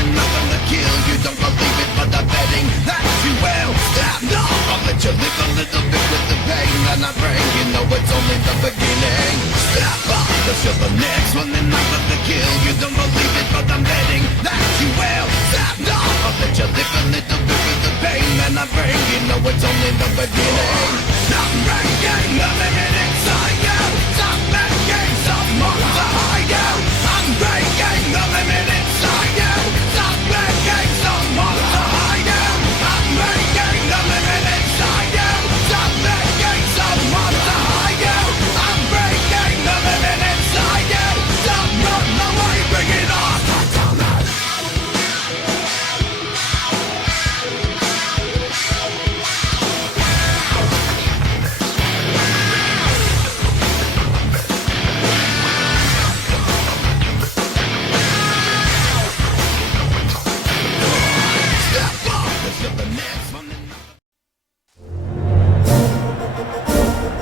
and nothing to kill. You don't believe it, but I'm betting that you will. Stop, no, I'll let you live a little bit with the pain that I bring. You know it's only the beginning. Stop up, cause you're the next one and nothing to kill. You don't believe it, but I'm betting that you will. Stop, no, I'll let you live a little bit with the pain that I bring. You know it's only the beginning. Stop breaking the limit inside you. Stop making someone to hide you. I'm breaking the limit inside you. Stop making someone to hide you. I'm breaking the limit inside you. Stop making someone to hide you. I'm breaking the limit inside you. Stop running away, bring it on.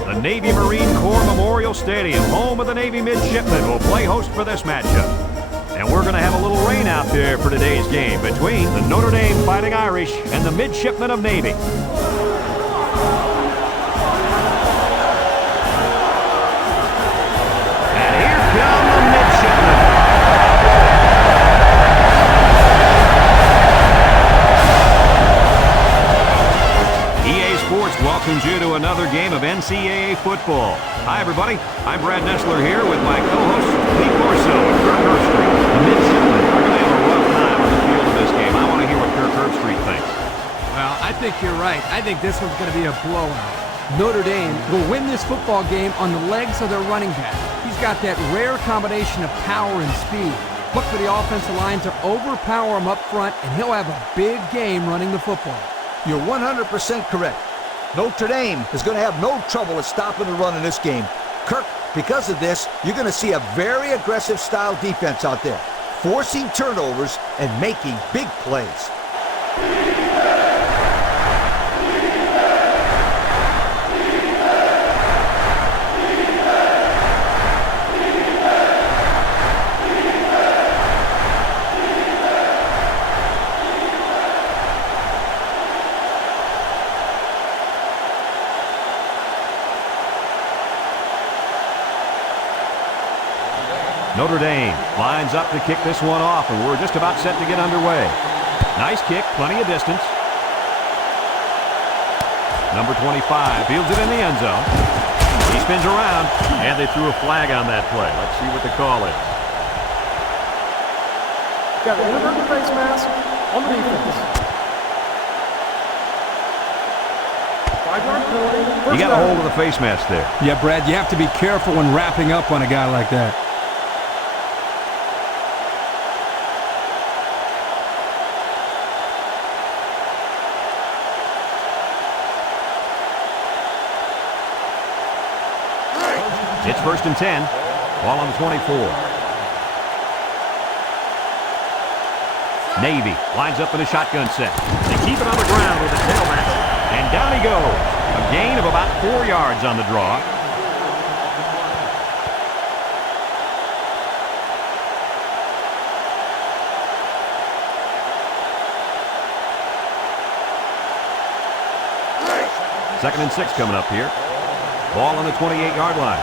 The Navy Marine Corps Memorial Stadium, home of the Navy Midshipmen, will play host for this matchup. And we're going to have a little rain out there for today's game between the Notre Dame Fighting Irish and the Midshipmen of Navy. And here come the Midshipmen. Sports welcomes you to another game of NCAA football. Hi, everybody. I'm Brad Nessler here with my co-host, Lee Corso and Kirk Herbstreit. The Midshipmen are going to have a rough time on the field of this game. I want to hear what Kirk Herbstreit thinks. Well, I think you're right. I think this one's going to be a blowout. Notre Dame will win this football game on the legs of their running back. He's got that rare combination of power and speed. Look for the offensive line to overpower him up front, and he'll have a big game running the football. You're 100% correct. Notre Dame is going to have no trouble at stopping the run in this game. Kirk, because of this, you're going to see a very aggressive style defense out there, forcing turnovers and making big plays. Notre Dame lines up to kick this one off, and we're just about set to get underway. Nice kick, plenty of distance. Number 25 fields it in the end zone. He spins around, and they threw a flag on that play. Let's see what the call is. Got an inadvertent face mask on the defense. 5-yard penalty. You got a hold of the face mask there. Yeah, Brad, you have to be careful when wrapping up on a guy like that. It's 1st and 10. Ball on the 24. Navy lines up in a shotgun set. They keep it on the ground with the tailback. And down he goes. A gain of about 4 yards on the draw. Second and 6 coming up here. Ball on the 28-yard line.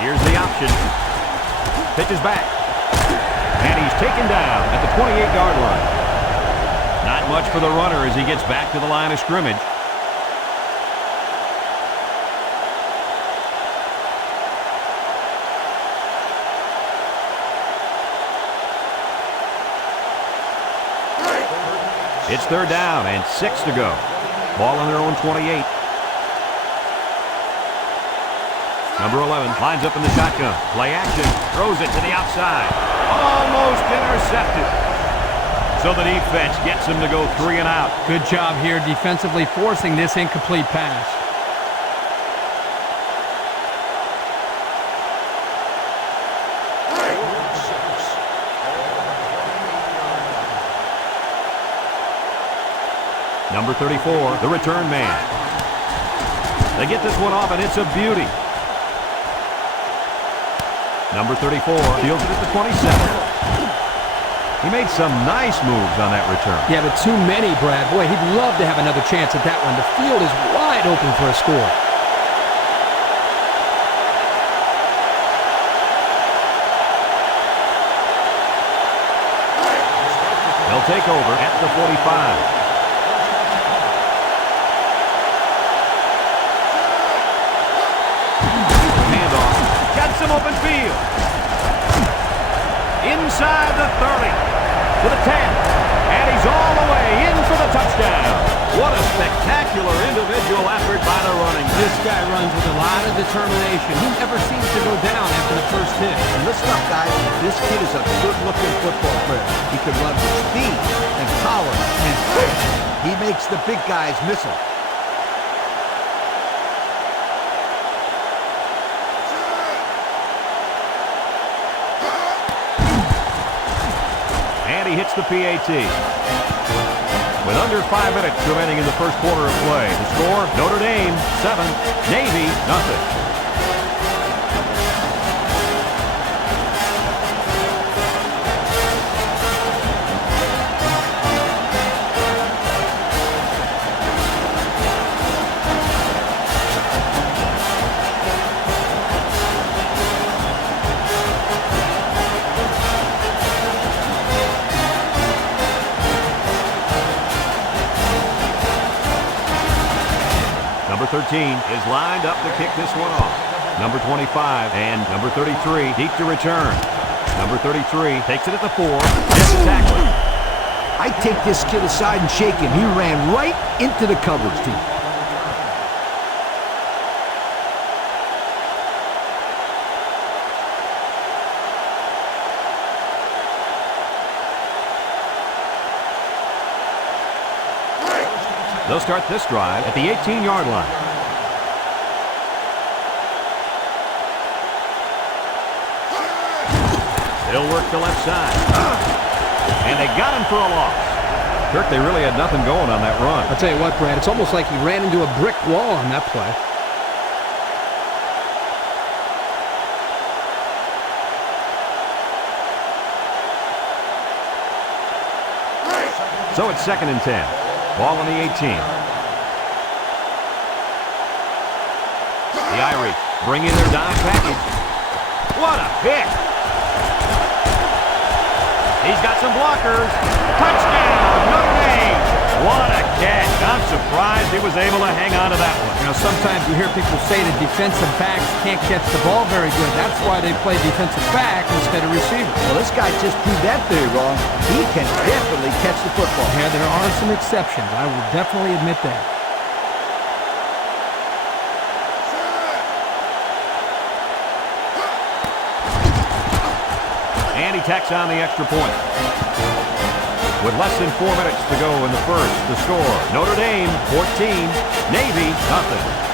Here's the option. Pitches back. And he's taken down at the 28-yard line. Not much for the runner as he gets back to the line of scrimmage. It's 3rd down and 6 to go. Ball on their own 28. Number 11 lines up in the shotgun. Play action. Throws it to the outside. Almost intercepted. So the defense gets him to go 3 and out. Good job here defensively forcing this incomplete pass. Number 34, the return man. They get this one off, and it's a beauty. Number 34 fields it at the 27. He made some nice moves on that return. Yeah, but too many, Brad. Boy, he'd love to have another chance at that one. The field is wide open for a score. They'll take over at the 45. Some open field. Inside the 30. To the 10. And he's all the way in for the touchdown. What a spectacular individual effort by the running back. This guy runs with a lot of determination. He never seems to go down after the first hit. And listen up, guys. This kid is a good-looking football player. He can run with speed and power and quick. He makes the big guys miss him. And he hits the PAT. With under 5 minutes remaining in the first quarter of play, the score, Notre Dame 7, Navy nothing. Number 13 is lined up to kick this one off. Number 25 and number 33 deep to return. Number 33 takes it at the 4. Gets a tackle. I take this kid aside and shake him. He ran right into the coverage team. They'll start this drive at the 18-yard line. They'll work the left side. And they got him for a loss. Kirk, they really had nothing going on that run. I'll tell you what, Brad, it's almost like he ran into a brick wall on that play. So it's 2nd and 10. Ball on the 18. The Irish bring in their dime package. What a pick! He's got some blockers. Touchdown, Notre Dame! What a catch. I'm surprised he was able to hang on to that one. You know, sometimes you hear people say that defensive backs can't catch the ball very good. That's why they play defensive back instead of receiver. Well, this guy just proved that theory wrong. He can definitely catch the football. Yeah, there are some exceptions. I will definitely admit that. And he tacks on the extra point. With less than 4 minutes to go in the first, the score, Notre Dame 14, Navy nothing.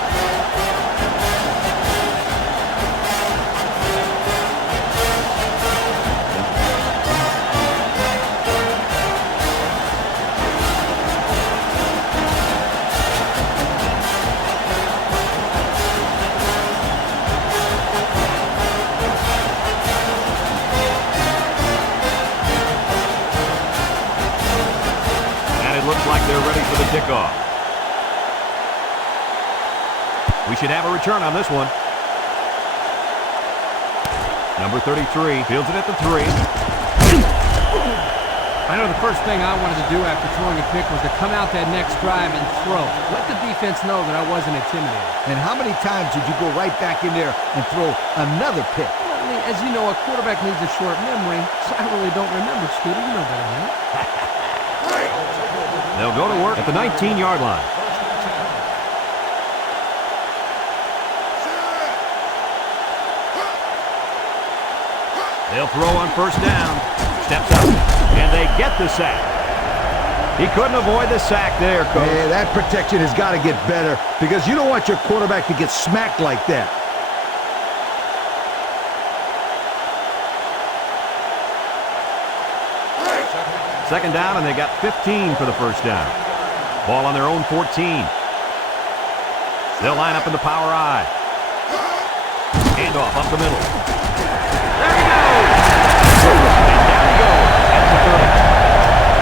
Looks like they're ready for the kickoff. We should have a return on this one. Number 33 fields it at the 3. I know the first thing I wanted to do after throwing a pick was to come out that next drive and throw. Let the defense know that I wasn't intimidated. And how many times did you go right back in there and throw another pick? Well, I mean, as you know, a quarterback needs a short memory, so I really don't remember, Scooter. You know better than that. They'll go to work at the 19-yard line. They'll throw on first down. Steps up, and they get the sack. He couldn't avoid the sack there, Coach. Yeah, that protection has got to get better because you don't want your quarterback to get smacked like that. Second down, and they got 15 for the first down. Ball on their own 14. They'll line up in the power I. Handoff up the middle. There he goes! And down he goes at the 30.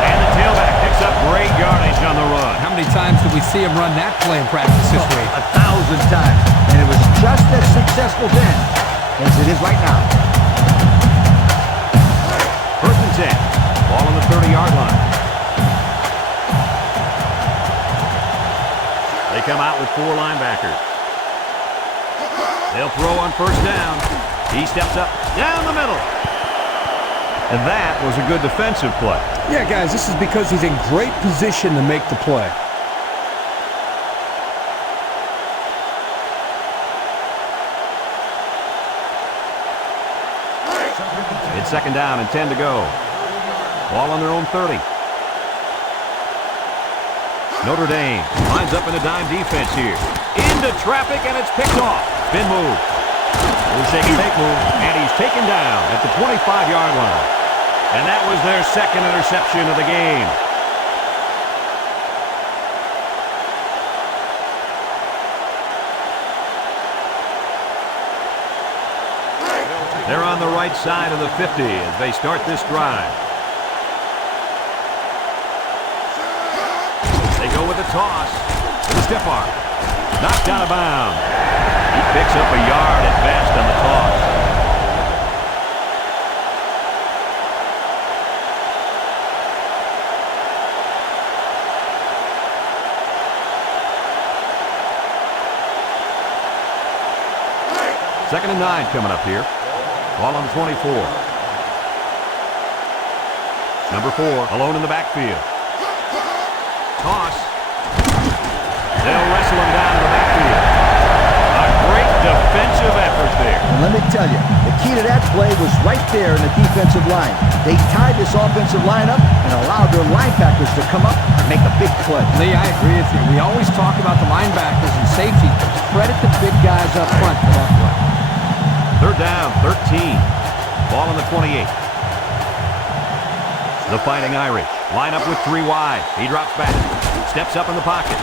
And the tailback picks up great yardage on the run. How many times did we see him run that play in practice this week? 1,000 times. And it was just as successful then as it is right now. 1st and 10. Ball on the 30-yard line. They come out with 4 linebackers. They'll throw on 1st down. He steps up down the middle. And that was a good defensive play. Yeah, guys, this is because he's in great position to make the play. It's 2nd down and 10 to go. Ball on their own 30. Notre Dame lines up in a dime defense here. Into traffic, and it's picked off. Spin move. Little shaky fake move, and he's taken down at the 25-yard line. And that was their 2nd interception of the game. They're on the right side of the 50 as they start this drive. They go with a toss. With a stiff arm. Knocked out of bounds. He picks up a yard at best on the toss. Second and 9 coming up here. Ball on the 24. Number 4 alone in the backfield. Toss. They'll wrestle him down to the backfield. A great defensive effort there. And let me tell you, the key to that play was right there in the defensive line. They tied this offensive line up and allowed their linebackers to come up and make a big play. Lee, I agree with you. We always talk about the linebackers and safety. Credit the big guys up front for that play. 3rd down, 13. Ball on the 28. The Fighting Irish line up with 3 wide. He drops back. Steps up in the pocket.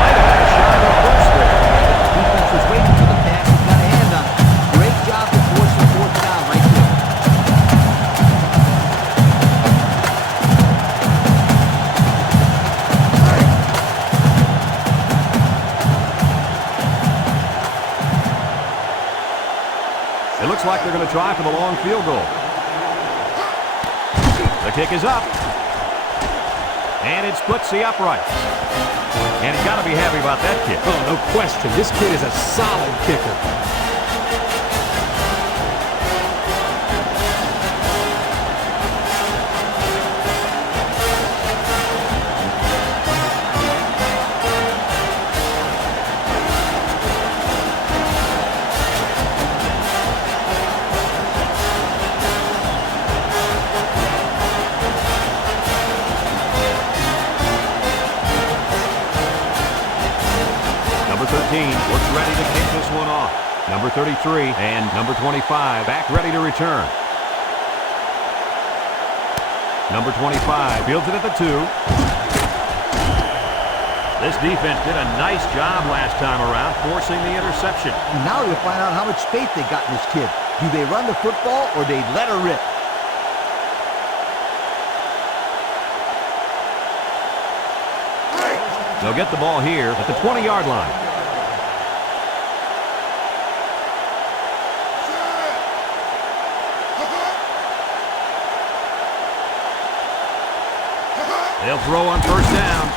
Might have had a shot on the first there. Defense was waiting for the pass. He got a hand on it. Great job to force the 4th down right there. It looks like they're going to try for the long field goal. The kick is up. And it splits the upright. And he's got to be happy about that kick. Oh, no question. This kid is a solid kicker. Number 13 looks ready to kick this one off. Number 33 and number 25 back ready to return. Number 25 fields it at the 2. This defense did a nice job last time around forcing the interception. And now you'll find out how much faith they got in this kid. Do they run the football or they let her rip? They'll get the ball here at the 20-yard line. They'll throw on 1st down.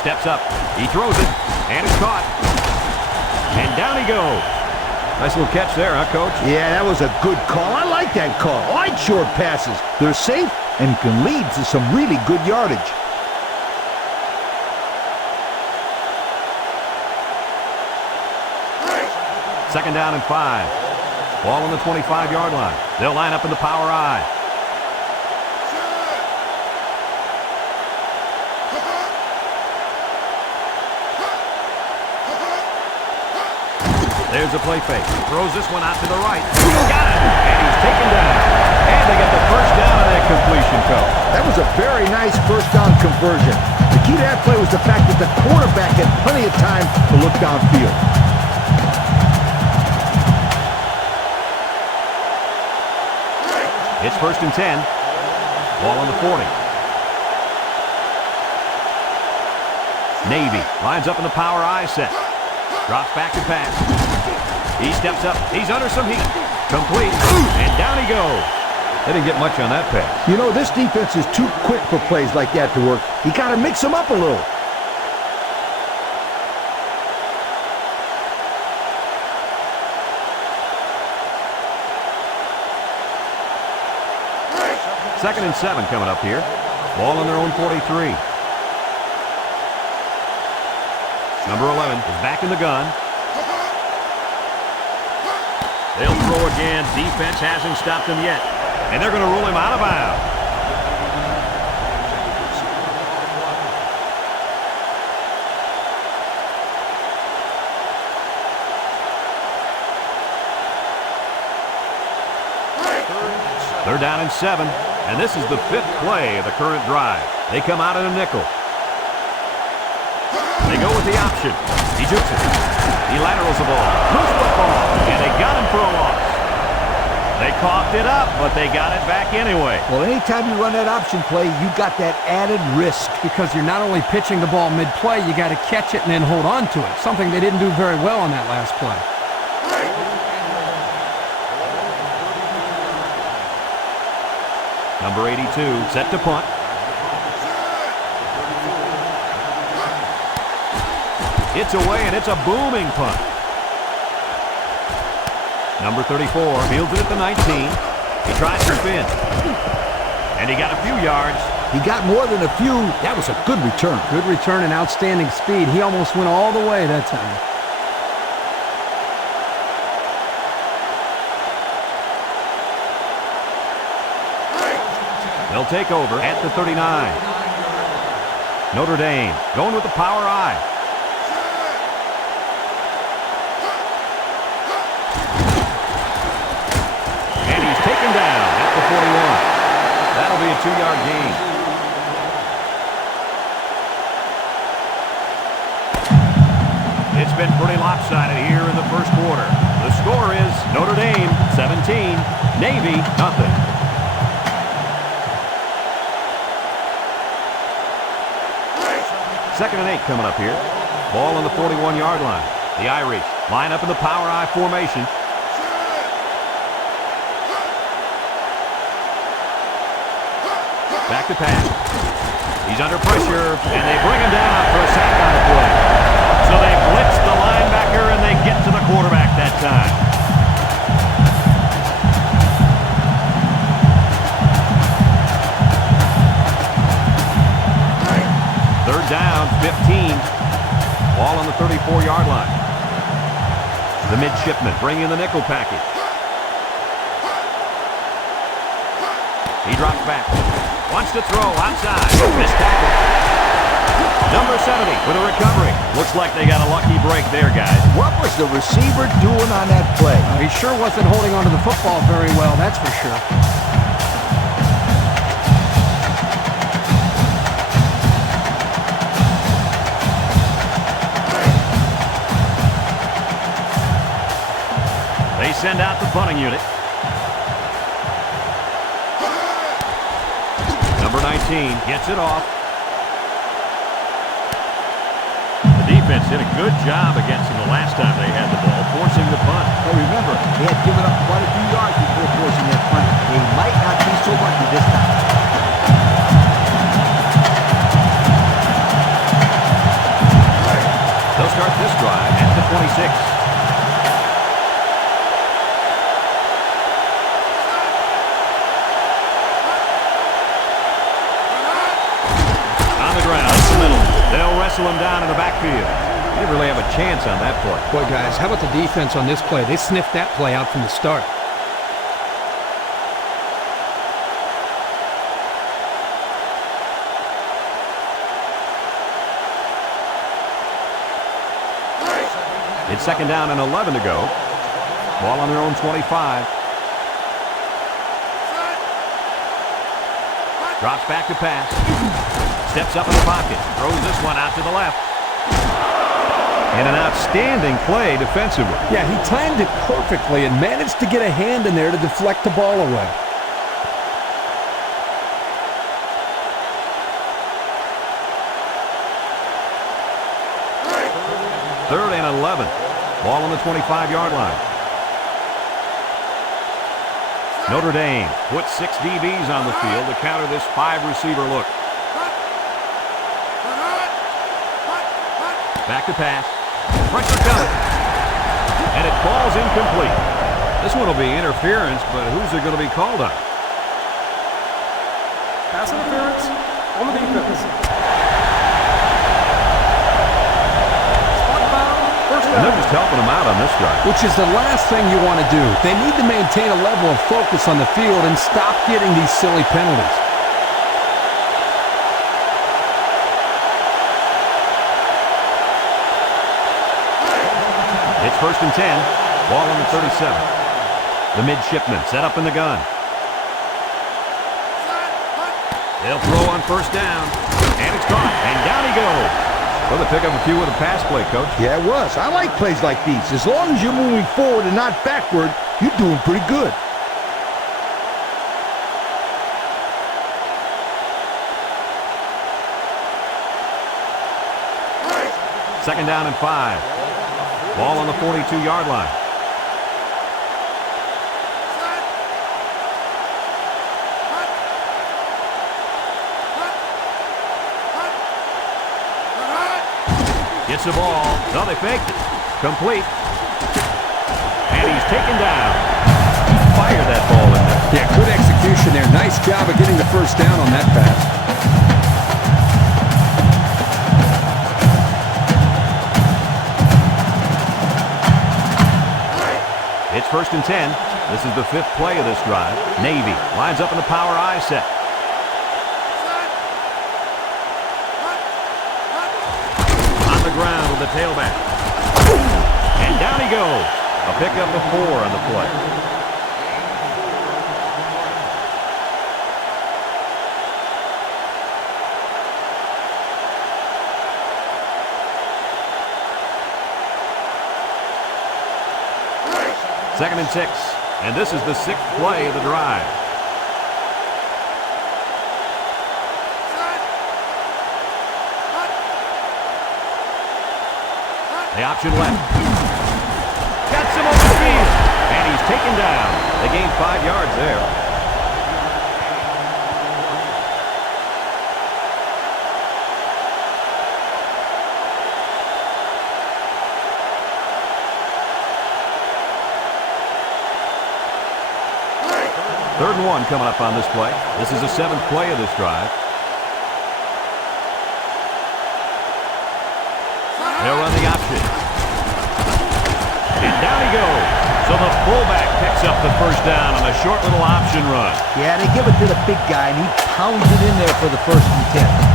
Steps up. He throws it. And it's caught. And down he goes. Nice little catch there, huh, Coach? Yeah, that was a good call. I like that call. I like short passes. They're safe and can lead to some really good yardage. Second down and 5. Ball on the 25-yard line. They'll line up in the power I. There's a play fake. Throws this one out to the right. Got it. And he's taken down And they get the first down on that completion, Coach. That was a very nice first down conversion. The key to that play was the fact that the quarterback had plenty of time to look downfield. It's 1st and 10. Ball on the 40. Navy lines up in the power I set. Drops back to pass. He steps up. He's under some heat. Complete. And down he goes. They didn't get much on that pass. You know, this defense is too quick for plays like that to work. You got to mix them up a little. Second and 7 coming up here. Ball on their own 43. Number 11 is back in the gun. They'll throw again. Defense hasn't stopped him yet. And they're going to rule him out of bounds. They're down in 7. And this is the 5th play of the current drive. They come out in a nickel. They go with the option. He jukes it. He laterals the ball. Loose football. And they got him for a loss. They coughed it up, but they got it back anyway. Well, anytime you run that option play, you got that added risk. Because you're not only pitching the ball mid-play, you got to catch it and then hold on to it. Something they didn't do very well on that last play. Number 82 set to punt. It's away, and it's a booming punt. Number 34 fields it at the 19. He tries to spin. And he got a few yards. He got more than a few. That was a good return. Good return and outstanding speed. He almost went all the way that time. They'll take over at the 39. Notre Dame going with the power I. And he's taken down at the 41. That'll be a 2-yard gain. It's been pretty lopsided here in the first quarter. The score is Notre Dame 17, Navy nothing. Second and 8 coming up here. Ball on the 41-yard line. The Irish line up in the power I formation. Back to pass. He's under pressure, and they bring him down for a sack on the play. So they blitz the linebacker, and they get to the quarterback that time. Third down, 15. Ball on the 34-yard line. The Midshipmen bring in the nickel package. He drops back. Wants to throw outside. Missed tackle. Number 70 with a recovery. Looks like they got a lucky break there, guys. What was the receiver doing on that play? He sure wasn't holding onto the football very well, that's for sure. They send out the punting unit. Number 19 gets it off. The defense did a good job against them the last time they had the ball, forcing the punt. Well, remember, they had given up quite a few yards before forcing that punt. They might not be so lucky this time. They'll start this drive at the 26. They'll wrestle him down in the backfield. They didn't really have a chance on that play. Boy, guys, how about the defense on this play? They sniffed that play out from the start. It's second down and 11 to go. Ball on their own 25. Drops back to pass. Steps up in the pocket. Throws this one out to the left. And an outstanding play defensively. Yeah, he timed it perfectly and managed to get a hand in there to deflect the ball away. Third and 11. Ball on the 25-yard line. Notre Dame puts 6 DBs on the field to counter this 5-receiver look. Back to pass. Pressure coming. And it falls incomplete. This one will be interference, but who's it going to be called on? Pass interference on the defense. Spot foul, first And they're down. just helping them out on this drive. Which is the last thing you want to do. They need to maintain a level of focus on the field and stop getting these silly penalties. It's first and 10. Ball on the 37. The Midshipmen set up in the gun. They'll throw on first down. And it's caught. And down he goes. Well, they pick up a few with a pass play, Coach. Yeah, it was. I like plays like these. As long as you're moving forward and not backward, you're doing pretty good. Second down and 5. Ball on the 42-yard line. Gets the ball. No, they faked it. Complete. And he's taken down. Fired that ball in there. Yeah, good execution there. Nice job of getting the first down on that pass. It's first and 10. This is the 5th play of this drive. Navy lines up in the power I set. On the ground with the tailback. And down he goes. A pickup of 4 on the play. Second and 6. And this is the 6th play of the drive. The option left. Got some open field. And he's taken down. They gained 5 yards there. Third and 1 coming up on this play. This is the 7th play of this drive. They'll run the option. And down he goes. So the fullback picks up the first down on a short little option run. Yeah, they give it to the big guy, and he pounds it in there for the first and 10.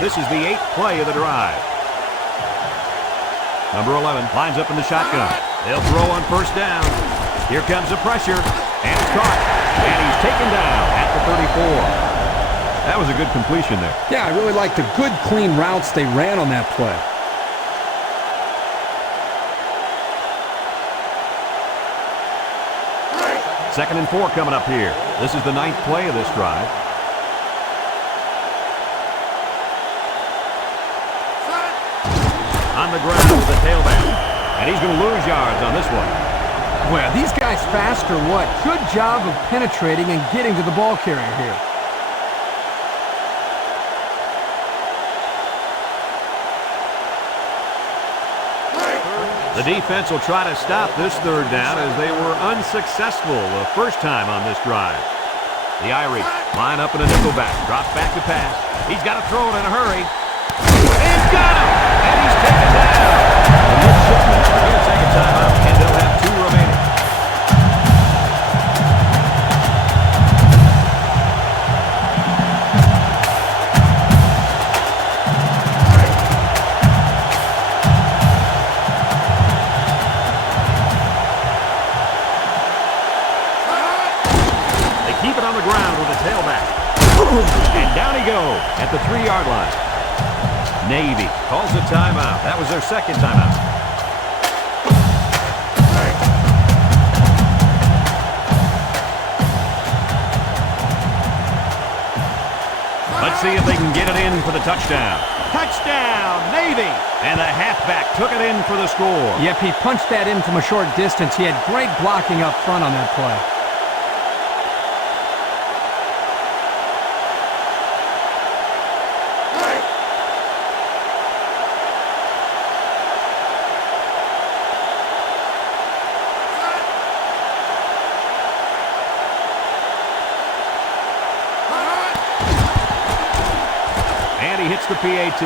This is the 8th play of the drive. Number 11 lines up in the shotgun. They'll throw on first down. Here comes the pressure. And it's caught. And he's taken down at the 34. That was a good completion there. Yeah, I really like the good, clean routes they ran on that play. Second and 4 coming up here. This is the 9th play of this drive. On the ground with the tailback. And he's going to lose yards on this one. Well, these guys fast or what? Good job of penetrating and getting to the ball carrier here. The defense will try to stop this third down as they were unsuccessful the first time on this drive. The Irish line up in a nickelback, drops back to pass. He's got to throw it in a hurry. And he's got him! And he's taken down. The Midshipmen are going to take a timeout, and they'll have 2 remaining. tailback. And down he goes at the 3-yard line. Navy calls a timeout. That was their second timeout. Let's see if they can get it in for the touchdown. Touchdown, Navy! And the halfback took it in for the score. Yep, he punched that in from a short distance. He had great blocking up front on that play. The PAT.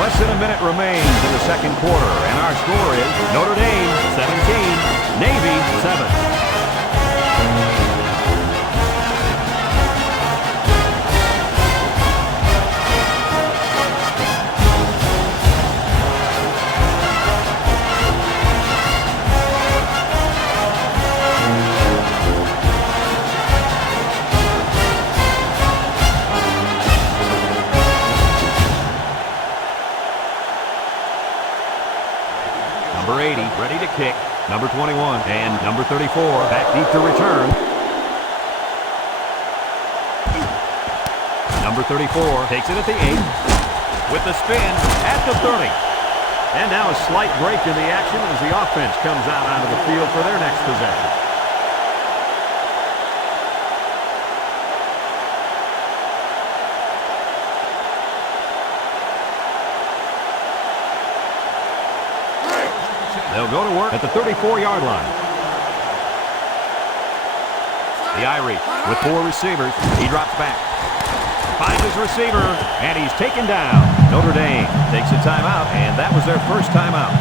Less than a minute remains in the second quarter, and our score is Notre Dame 17, Navy 7. Number 80, ready to kick. Number 21 and number 34 back deep to return. Number 34 takes it at the 8 with the spin at the 30. And now a slight break in the action as the offense comes out onto the field for their next possession. They'll go to work at the 34-yard line. The Irish with 4 receivers. He drops back. Finds his receiver, and he's taken down. Notre Dame takes a timeout, and that was their first timeout.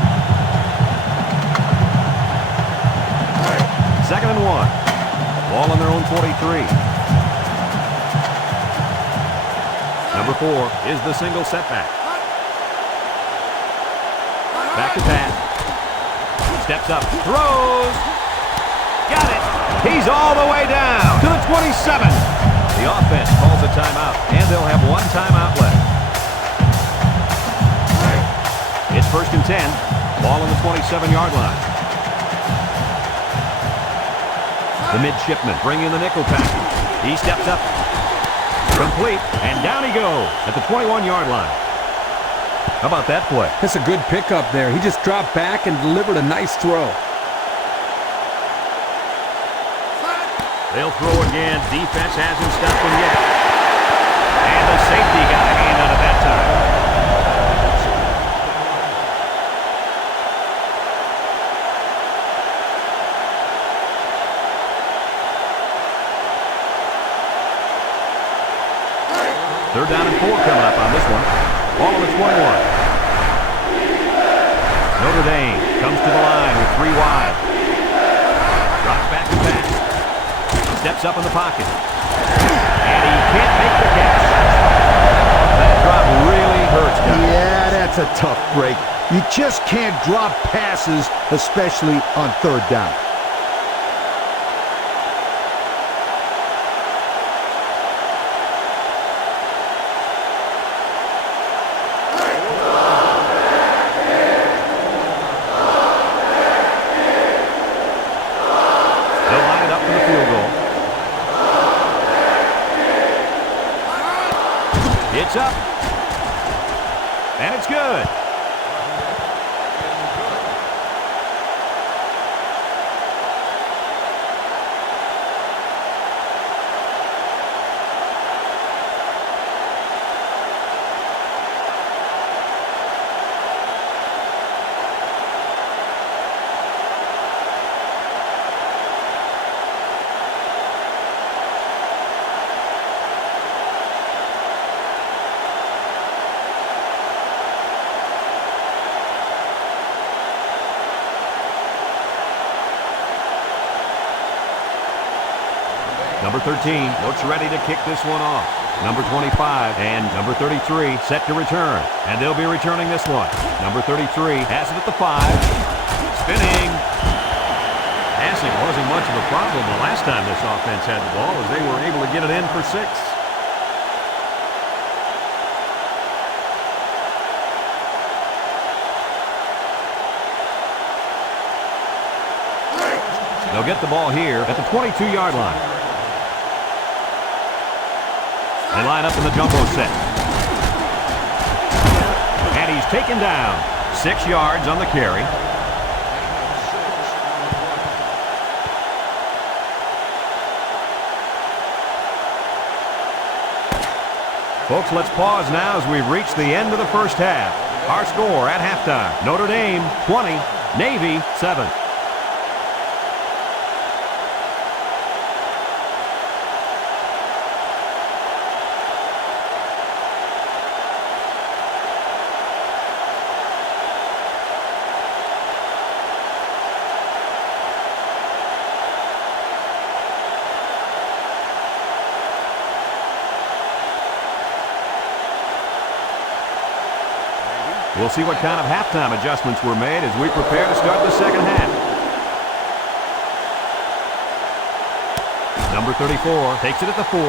2nd and 1. Ball on their own 43. Number 4 is the single setback. Back to pass. Steps up, throws, got it. He's all the way down to the 27. The offense calls a timeout, and they'll have 1 timeout left. It's 1st and 10, ball on the 27-yard line. The Midshipmen bring in the nickel package. He steps up, complete, and down he goes at the 21-yard line. How about that play? That's a good pickup there. He just dropped back and delivered a nice throw. They'll throw again. Defense hasn't stopped them yet. And the safety got a hand on it that time. Third down and 4 coming up on this one. Ball on the 21. Notre Dame comes to the line with 3 wide. Drops back to pass. Steps up in the pocket. And he can't make the catch. That drop really hurts, guys. Yeah, that's a tough break. You just can't drop passes, especially on 3rd down. It's up. And it's good. Number 13 looks ready to kick this one off. Number 25 and number 33 set to return. And they'll be returning this one. Number 33 has it at the 5. Spinning. Passing wasn't much of a problem the last time this offense had the ball as they were able to get it in for 6. They'll get the ball here at the 22-yard line. They line up in the jumbo set. And he's taken down. 6 yards on the carry. Folks, let's pause now as we've reached the end of the first half. Our score at halftime, Notre Dame 20, Navy 7. We'll see what kind of halftime adjustments were made as we prepare to start the second half. Number 34 takes it at the 4.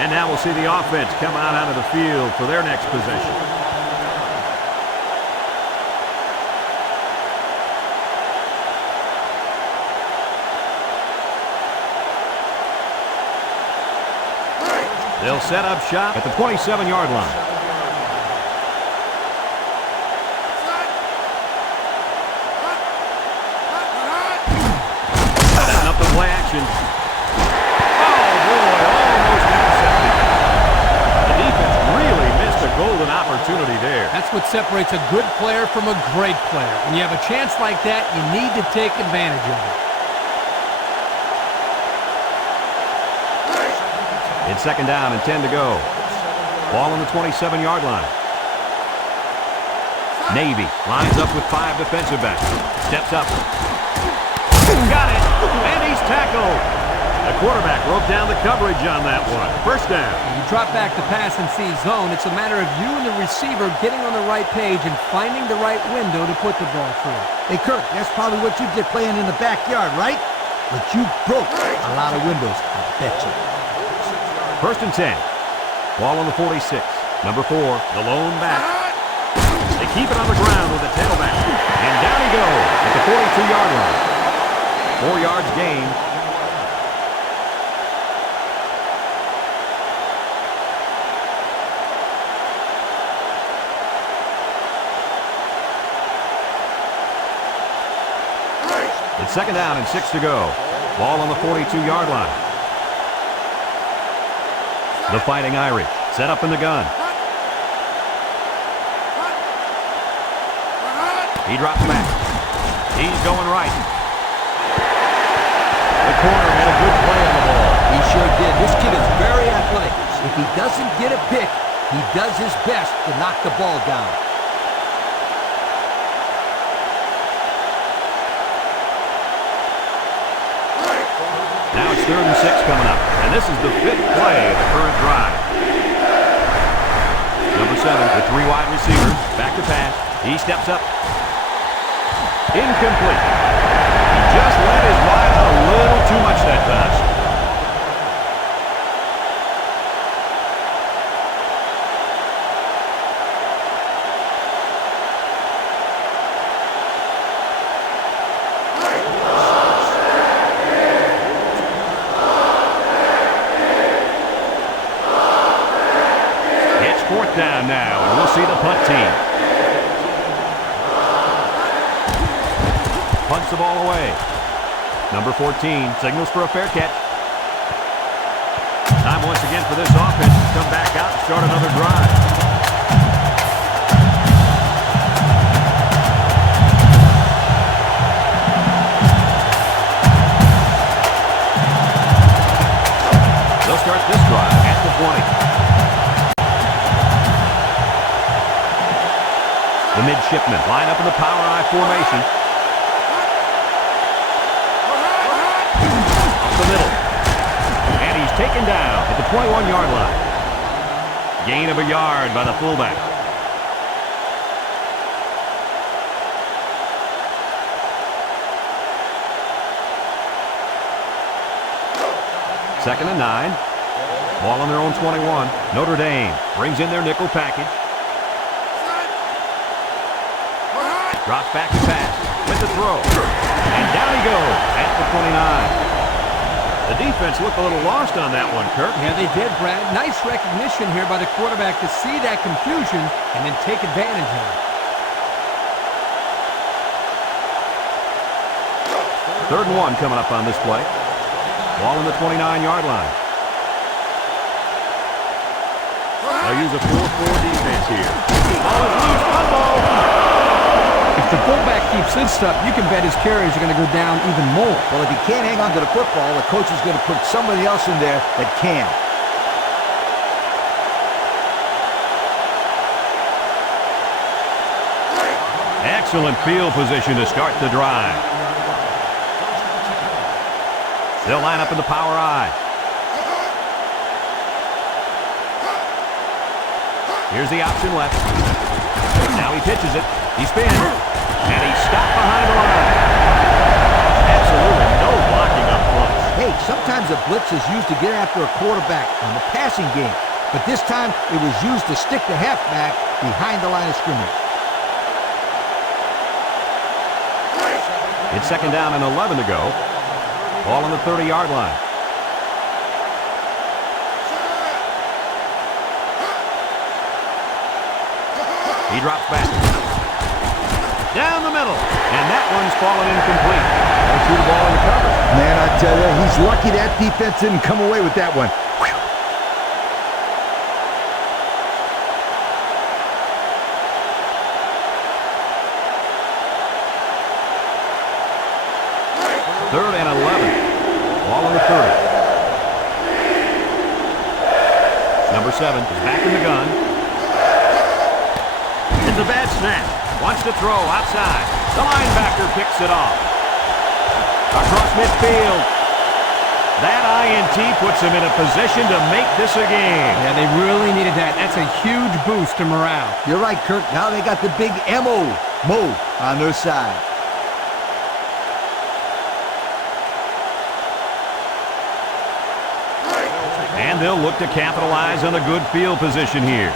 And now we'll see the offense come out onto the field for their next possession. They'll set up shop at the 27-yard line. Play action. Oh, boy, almost intercepted. The defense really missed a golden opportunity there. That's what separates a good player from a great player. When you have a chance like that, you need to take advantage of it. It's second down and 10 to go. Ball on the 27-yard line. Navy lines up with 5 defensive backs. Steps up. Got it, and he's tackled. The quarterback broke down the coverage on that one. First down. When you drop back to pass and see zone, it's a matter of you and the receiver getting on the right page and finding the right window to put the ball through. Hey, Kirk, that's probably what you did playing in the backyard, right? But you broke a lot of windows, I bet you. First and 10. Ball on the 46. Number 4, the lone back. They keep it on the ground with the tailback. And down he goes at the 42-yard line. 4 yards gain. It's second down and 6 to go. Ball on the 42-yard line. The Fighting Irish set up in the gun. He drops back. He's going right. The corner made a good play on the ball. He sure did. This kid is very athletic. If he doesn't get a pick, he does his best to knock the ball down. Now it's 3rd and 6 coming up. And this is the 5th play of the current drive. Number 7 with 3 wide receivers. Back to pass. He steps up. Incomplete. He just let his wide out a little too much that time. It's 4th down now, and we'll see the punt team. Punts the ball away. Number 14 signals for a fair catch. Time once again for this offense to come back out and start another drive. They'll start this drive at the 20. The Midshipmen line up in the power I formation. The middle. And he's taken down at the 21-yard line. Gain of a yard by the fullback. 2nd and 9. Ball on their own 21. Notre Dame brings in their nickel package. Drops back to pass with the throw. And down he goes at the 29. The defense looked a little lost on that one, Kirk. Yeah, they did, Brad. Nice recognition here by the quarterback to see that confusion and then take advantage of it. 3rd and 1 coming up on this play. Ball on the 29-yard line. They'll use a 4-4 defense here. Ball is loose. Fumble! If the fullback keeps this up, you can bet his carries are going to go down even more. Well, if he can't hang on to the football, the coach is going to put somebody else in there that can. Excellent field position to start the drive. They'll line up in the power I. Here's the option left. Now he pitches it. He spins. And he's stopped behind the line. Absolutely no blocking up front. Hey, sometimes a blitz is used to get after a quarterback on the passing game. But this time, it was used to stick the halfback behind the line of scrimmage. It's 2nd down and 11 to go. Ball on the 30-yard line. He drops back. Down the middle. And that one's fallen incomplete. They'll shoot the ball in the cover. Man, I tell you, he's lucky that defense didn't come away with that one. Whew. Third and 11. Ball on the 30. Number 7 is back in the gun. It's a bad snap. Wants to throw outside. The linebacker picks it off. Across midfield. That INT puts him in a position to make this a game. Yeah, they really needed that. That's a huge boost to morale. You're right, Kirk. Now they got the big M.O. on their side. And they'll look to capitalize on the good field position here.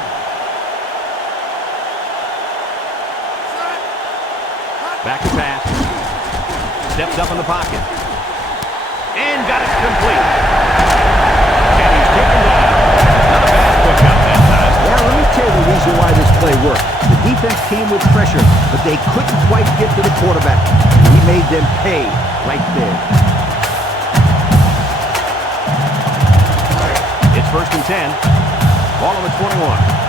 Back to pass. Steps up in the pocket. And got it complete. And he's taken down. Not a bad push up that time. Yeah, let me tell you the reason why this play worked. The defense came with pressure, but they couldn't quite get to the quarterback. He made them pay right there. It's 1st and 10. Ball on the 21.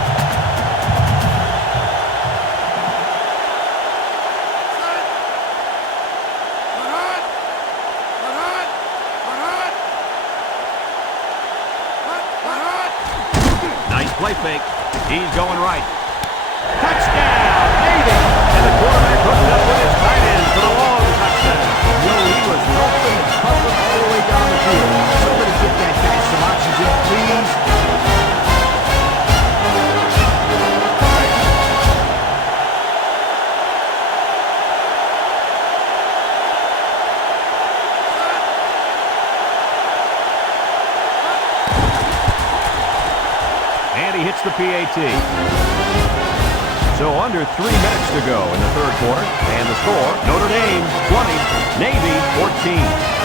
Play fake. He's going right. Touchdown! Made it! And the quarterback hooked up with his tight end for the long touchdown. Yo, he was rolling and pumping all the way down the field. Somebody get that guy some oxygen, please. And he hits the PAT. So under 3 minutes to go in the 3rd quarter. And the score, Notre Dame 20, Navy 14.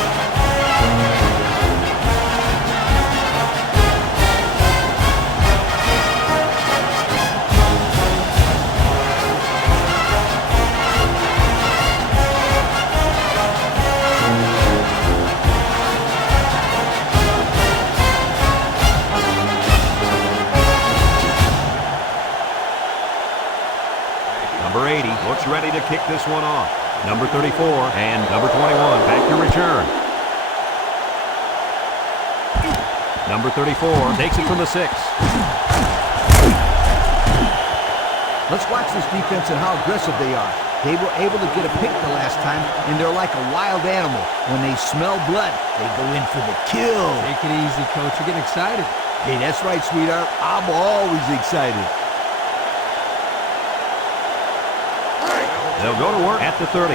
Number 80 looks ready to kick this one off. Number 34 and number 21 back to return. Number 34 takes it from the 6. Let's watch this defense and how aggressive they are. They were able to get a pick the last time, and they're like a wild animal. When they smell blood, they go in for the kill. Take it easy, Coach. You're getting excited. Hey, that's right, sweetheart. I'm always excited. They'll go to work at the 30.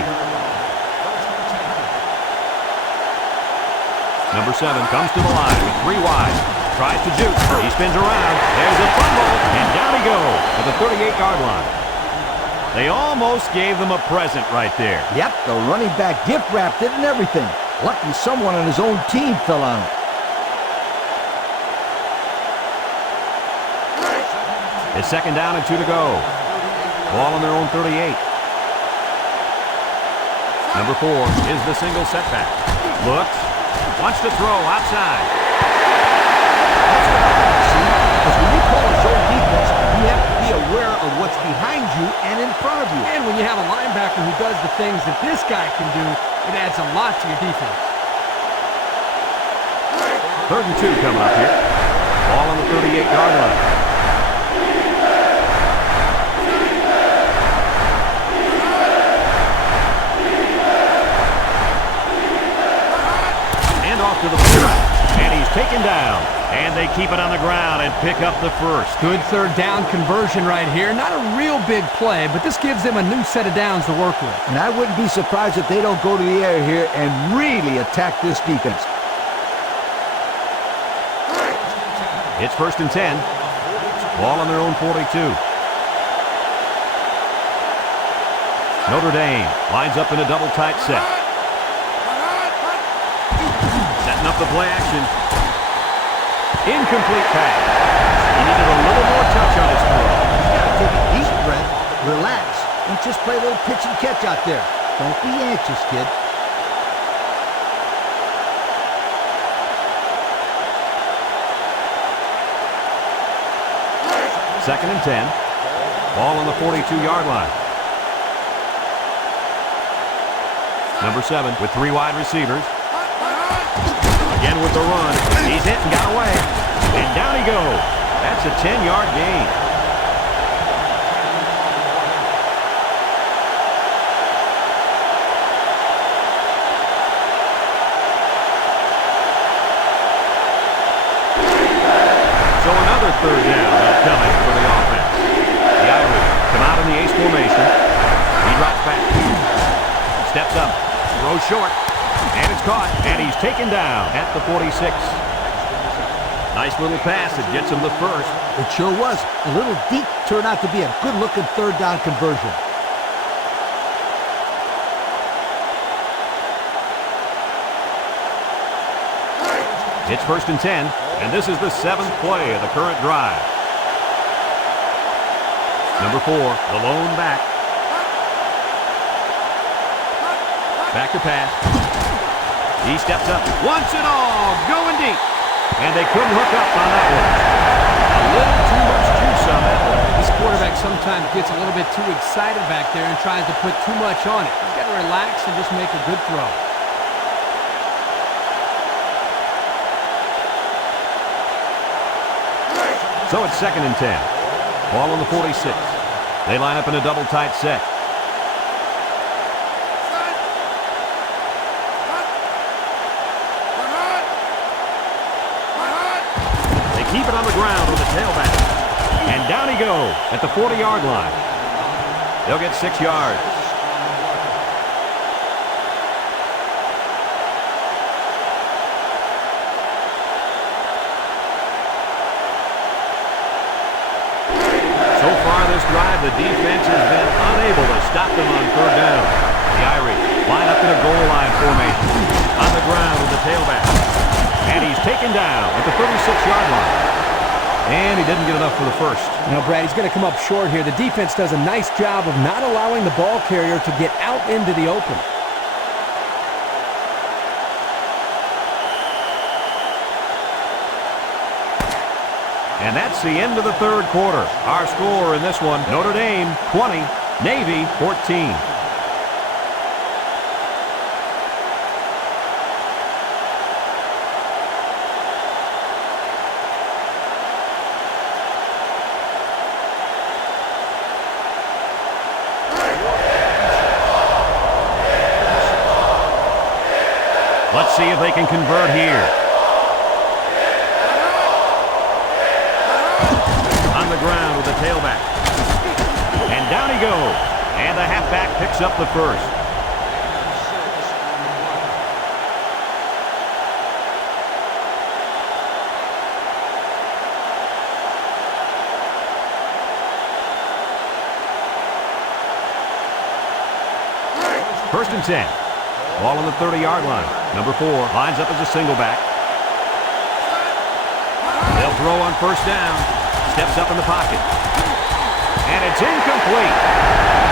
Number 7 comes to the line with 3 wide. Tries to juke. He spins around. There's a fumble, and down he goes at the 38-yard line. They almost gave them a present right there. Yep, the running back gift-wrapped it and everything. Lucky someone on his own team fell on it. It's 2nd down and 2 to go. Ball on their own 38. Number 4 is the single setback. Looks. Wants to throw outside. Because when you call a zone defense, you have to be aware of what's behind you and in front of you. And when you have a linebacker who does the things that this guy can do, it adds a lot to your defense. 3rd and 2 coming up here. Ball on the 38-yard line. Off to the fullback, and he's taken down, and they keep it on the ground and pick up the first. Good 3rd down conversion right here. Not a real big play, but this gives them a new set of downs to work with. And I wouldn't be surprised if they don't go to the air here and really attack this defense. It's 1st and 10. Ball on their own 42. Notre Dame lines up in a double tight set. Up the play action. Incomplete pass. He needed a little more touch on his throw. He's got to take a deep breath, relax, and just play a little pitch and catch out there. Don't be anxious, kid. Second and 10. Ball on the 42-yard line. Number 7 with 3 wide receivers. Again with the run. He's hit and got away. And down he goes. That's a 10-yard gain. So another 3rd down upcoming for the offense. The Irish come out in the ace formation. He drops back. Steps up. Throws short. And it's caught, and he's taken down at the 46. Nice little pass that gets him the first. It sure was. A little deep turned out to be a good-looking 3rd down conversion. It's 1st and 10, and this is the 7th play of the current drive. Number 4, the lone back. Back to pass. He steps up, wants it all, going deep. And they couldn't hook up on that one. A little too much juice on that one. This quarterback sometimes gets a little bit too excited back there and tries to put too much on it. He's got to relax and just make a good throw. So it's 2nd and 10. Ball on the 46. They line up in a double tight set. Keep it on the ground with the tailback. And down he goes at the 40-yard line. They'll get 6 yards. So far this drive, the defense has been unable to stop them on 3rd down. The Irish line up in a goal line formation. On the ground with the tailback. And he's taken down at the 36-yard line. And he didn't get enough for the first. Now, Brad, he's going to come up short here. The defense does a nice job of not allowing the ball carrier to get out into the open. And that's the end of the 3rd quarter. Our score in this one, Notre Dame 20, Navy 14. Let's see if they can convert here. On the ground with the tailback. And down he goes. And the halfback picks up the first. First and 10. Ball on the 30-yard line. Number 4 lines up as a single back. They'll throw on first down. Steps up in the pocket. And it's incomplete.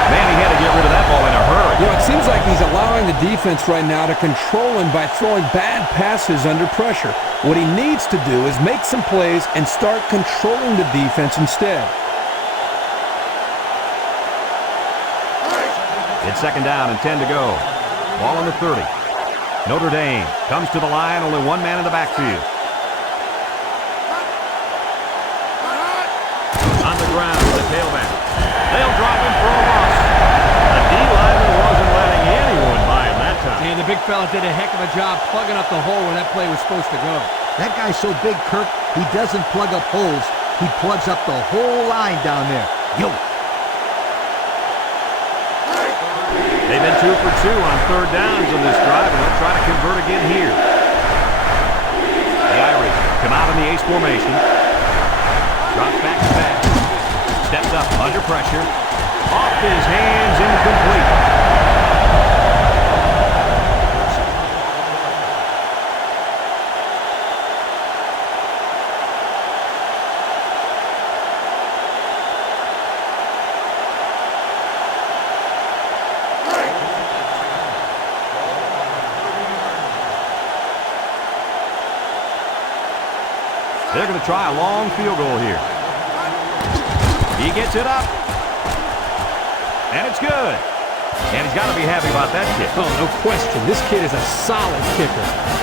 Man, he had to get rid of that ball in a hurry. You know, it seems like he's allowing the defense right now to control him by throwing bad passes under pressure. What he needs to do is make some plays and start controlling the defense instead. It's second down and 10 to go. Ball on the 30. Notre Dame comes to the line, only one man in the backfield. On the ground with the tailback. They'll drop him for a loss. The D-lineman wasn't letting anyone by him that time. And the big fella did a heck of a job plugging up the hole where that play was supposed to go. That guy's so big, Kirk, he doesn't plug up holes. He plugs up the whole line down there. Yo! They've been 2 for 2 on third downs on this drive, and they'll try to convert again here. The Irish come out in the ace formation. Drops back to back. Steps up under pressure. Off his hands, incomplete. They're going to try a long field goal here. He gets it up. And it's good. And he's got to be happy about that kick. Oh, no question. This kid is a solid kicker.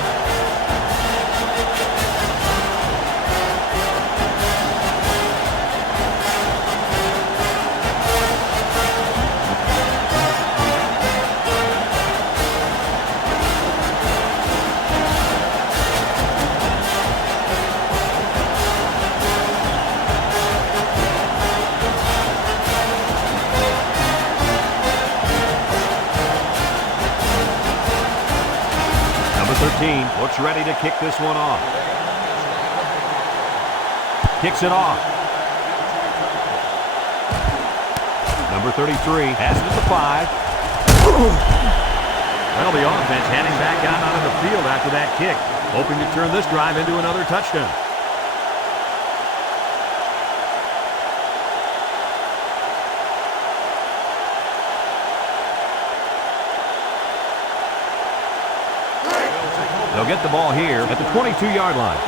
Number 13 looks ready to kick this one off. Kicks it off. Number 33 has it at the 5. Well, the offense heading back out onto the field after that kick, hoping to turn this drive into another touchdown. They'll get the ball here at the 22-yard line.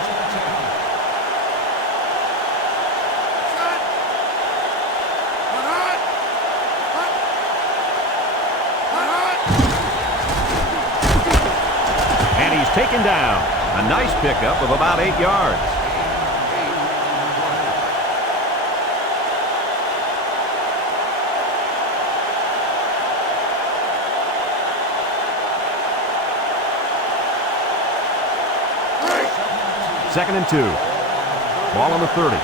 And he's taken down. A nice pickup of about 8 yards. Second and 2. Ball on the 30.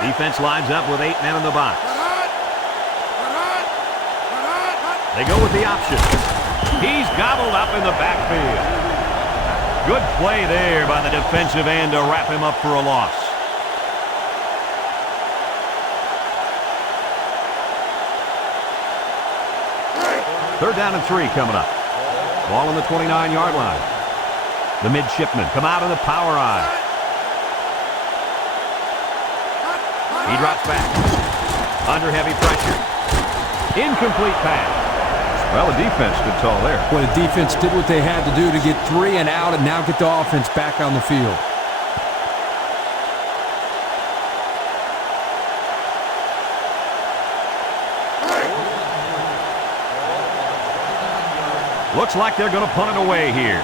Defense lines up with 8 men in the box. They go with the option. He's gobbled up in the backfield. Good play there by the defensive end to wrap him up for a loss. Third down and 3 coming up. Ball on the 29-yard line. The Midshipmen come out in the power eye. He drops back. Under heavy pressure. Incomplete pass. Well, the defense stood tall there. Well, the defense did what they had to do to get 3 and out and now get the offense back on the field. Looks like they're going to punt it away here.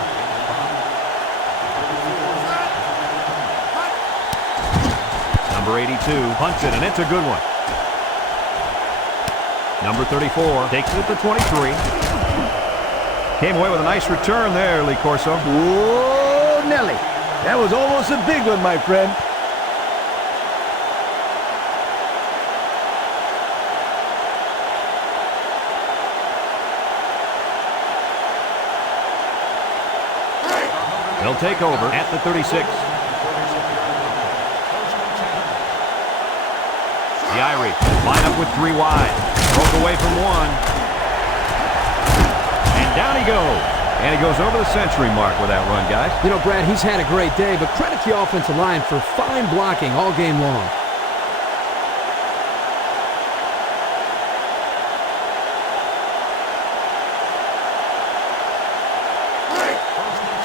Number 82 punts it, and it's a good one. Number 34 takes it at the 23. Came away with a nice return there, Lee Corso. Whoa, Nelly. That was almost a big one, my friend. They'll take over at the 36. The Irish line up with 3 wide. Broke away from one. And down he goes. And he goes over the century mark with that run, guys. You know, Brad, he's had a great day, but credit the offensive line for fine blocking all game long.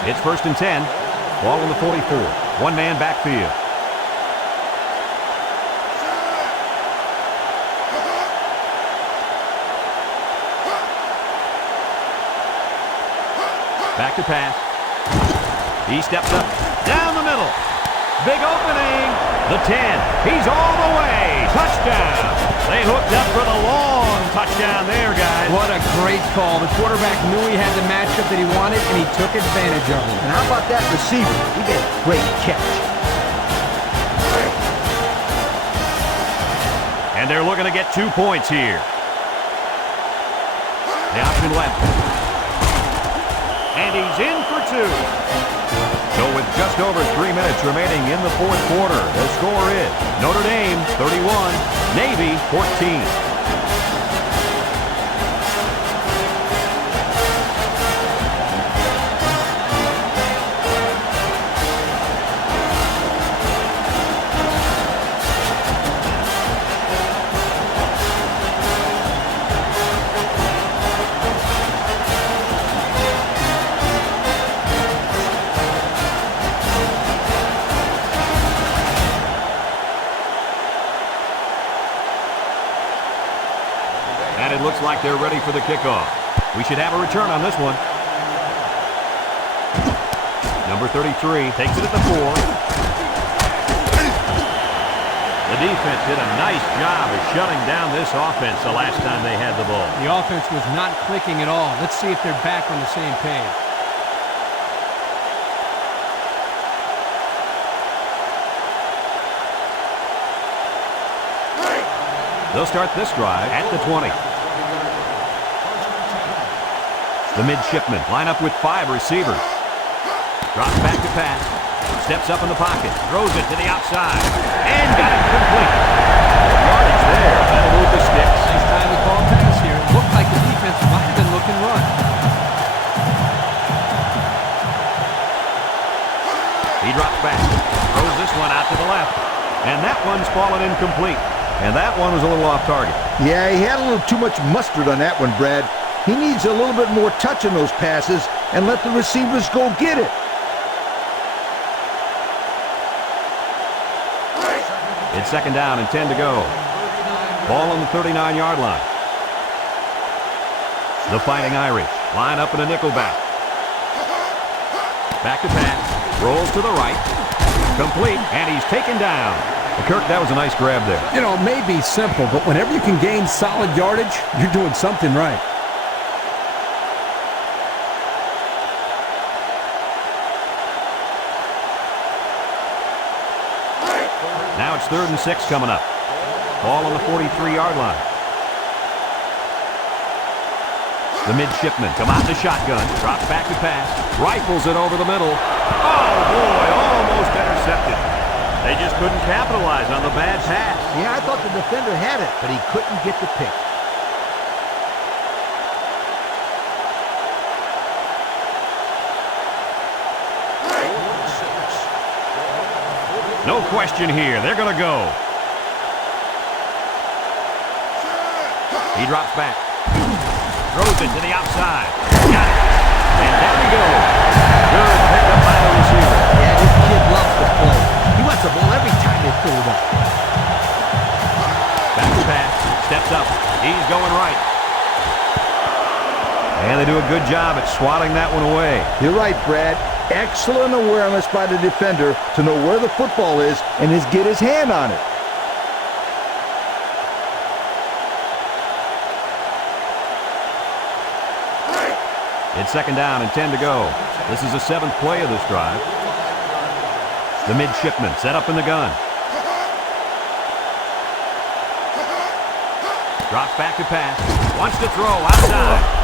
It's 1st and 10. Ball on the 44. One-man backfield. Back to pass. He steps up. Down the middle. Big opening. The 10. He's all the way. Touchdown. They hooked up for the long touchdown there, guys. What a great call. The quarterback knew he had the matchup that he wanted, and he took advantage of it. And how about that receiver? He made a great catch. And they're looking to get 2 points here. The option left. And he's in for 2. So with just over 3 minutes remaining in the fourth quarter, the score is Notre Dame 31, Navy 14. And it looks like they're ready for the kickoff. We should have a return on this one. Number 33 takes it at the 4. The defense did a nice job of shutting down this offense the last time they had the ball. The offense was not clicking at all. Let's see if they're back on the same page. They'll start this drive at the 20. The Midshipmen line up with 5 receivers. Drops back to pass. Steps up in the pocket. Throws it to the outside. And got it complete. Yardage there. That'll move the sticks. Nice time to call pass here. It looked like the defense might have been looking run. He drops back. Throws this one out to the left. And that one's fallen incomplete. And that one was a little off target. Yeah, he had a little too much mustard on that one, Brad. He needs a little bit more touch in those passes and let the receivers go get it. It's 2nd down and 10 to go. Ball on the 39-yard line. The Fighting Irish line up in a nickelback. Back to pass. Rolls to the right. Complete. And he's taken down. Kirk, that was a nice grab there. You know, it may be simple, but whenever you can gain solid yardage, you're doing something right. Now it's 3rd and 6 coming up. Ball on the 43-yard line. The Midshipmen come out in the shotgun. Drops back to pass. Rifles it over the middle. Oh, boy, almost intercepted. They just couldn't capitalize on the bad pass. Yeah, I thought the defender had it, but he couldn't get the pick. No question here. They're going to go. He drops back. Throws it to the outside. Got it. And down he goes. Good pickup by the receiver. Yeah, this kid loves to play. He wants the ball every time they throw it up. Back to pass. Steps up. He's going right. And they do a good job at swatting that one away. You're right, Brad. Excellent awareness by the defender to know where the football is and get his hand on it. It's 2nd down and 10 to go. This is the 7th play of this drive. The Midshipmen set up in the gun. Drops back to pass. Wants to throw outside.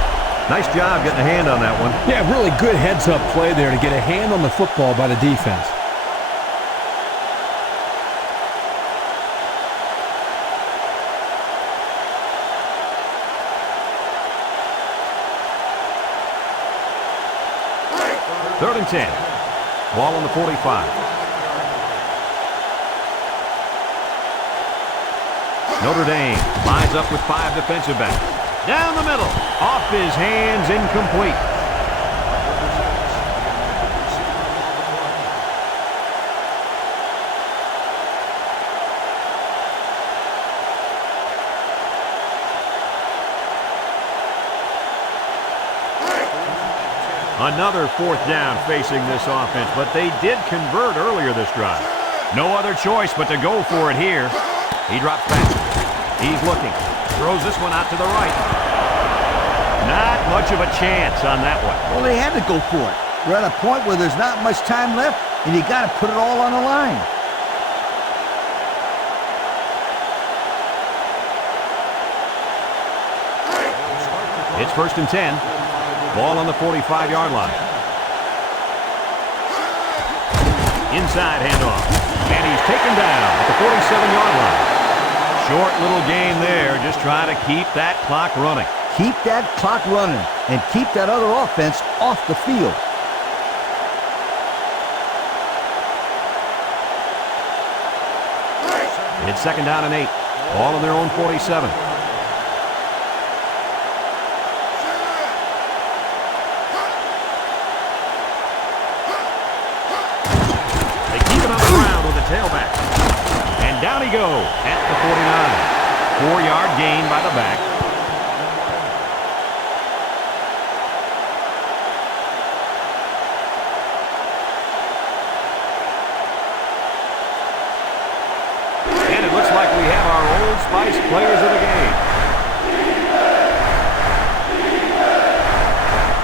Nice job getting a hand on that one. Yeah, really good heads-up play there to get a hand on the football by the defense. 3rd and 10. Ball on the 45. Notre Dame lines up with 5 defensive backs. Down the middle. Off his hands, incomplete. Another 4th down facing this offense, but they did convert earlier this drive. No other choice but to go for it here. He drops back. He's looking. Throws this one out to the right. Not much of a chance on that one. Well, they had to go for it. We're at a point where there's not much time left, and you got to put it all on the line. It's 1st and 10. Ball on the 45-yard line. Inside handoff. And he's taken down at the 47-yard line. Short little gain there, just trying to keep that clock running. Keep that clock running and keep that other offense off the field. It's 2nd down and 8. Ball on their own 47. Tailback. And down he goes at the 49. 4-yard gain by the back. And it looks like we have our Old Spice players of the game.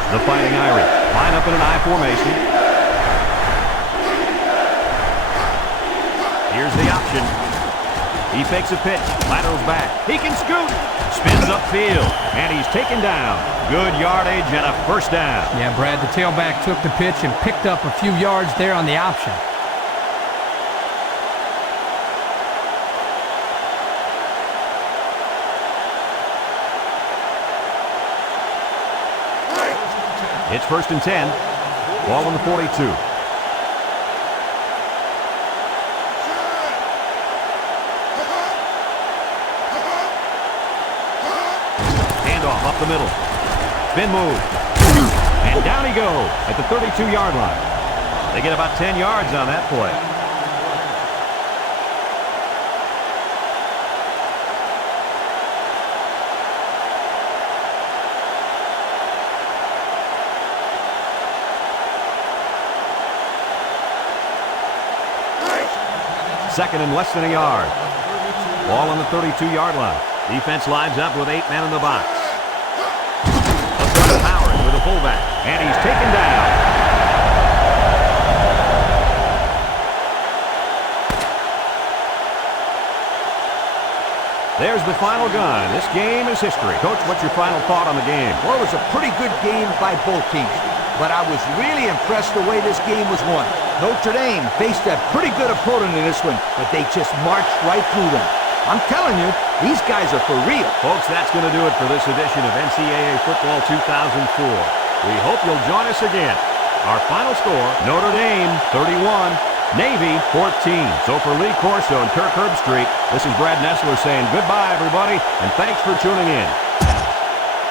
The Fighting Irish line up in an I formation. Here's the option. He fakes a pitch, laterals back. He can scoot, spins upfield, and he's taken down. Good yardage and a 1st down. Yeah, Brad, the tailback took the pitch and picked up a few yards there on the option. It's 1st and 10. Ball on the 42. Up the middle. Spin move. And down he goes at the 32-yard line. They get about 10 yards on that play. Second and less than a yard. Ball on the 32-yard line. Defense lines up with 8 men in the box. Powers with a fullback, and he's taken down. There's the final gun. This game is history. Coach, what's your final thought on the game? Well, it was a pretty good game by both teams, but I was really impressed the way this game was won. Notre Dame faced a pretty good opponent in this one, but they just marched right through them. I'm telling you, these guys are for real. Folks, that's going to do it for this edition of NCAA Football 2004. We hope you'll join us again. Our final score, Notre Dame 31, Navy 14. So for Lee Corso and Kirk Herbstreit, this is Brad Nessler saying goodbye, everybody, and thanks for tuning in.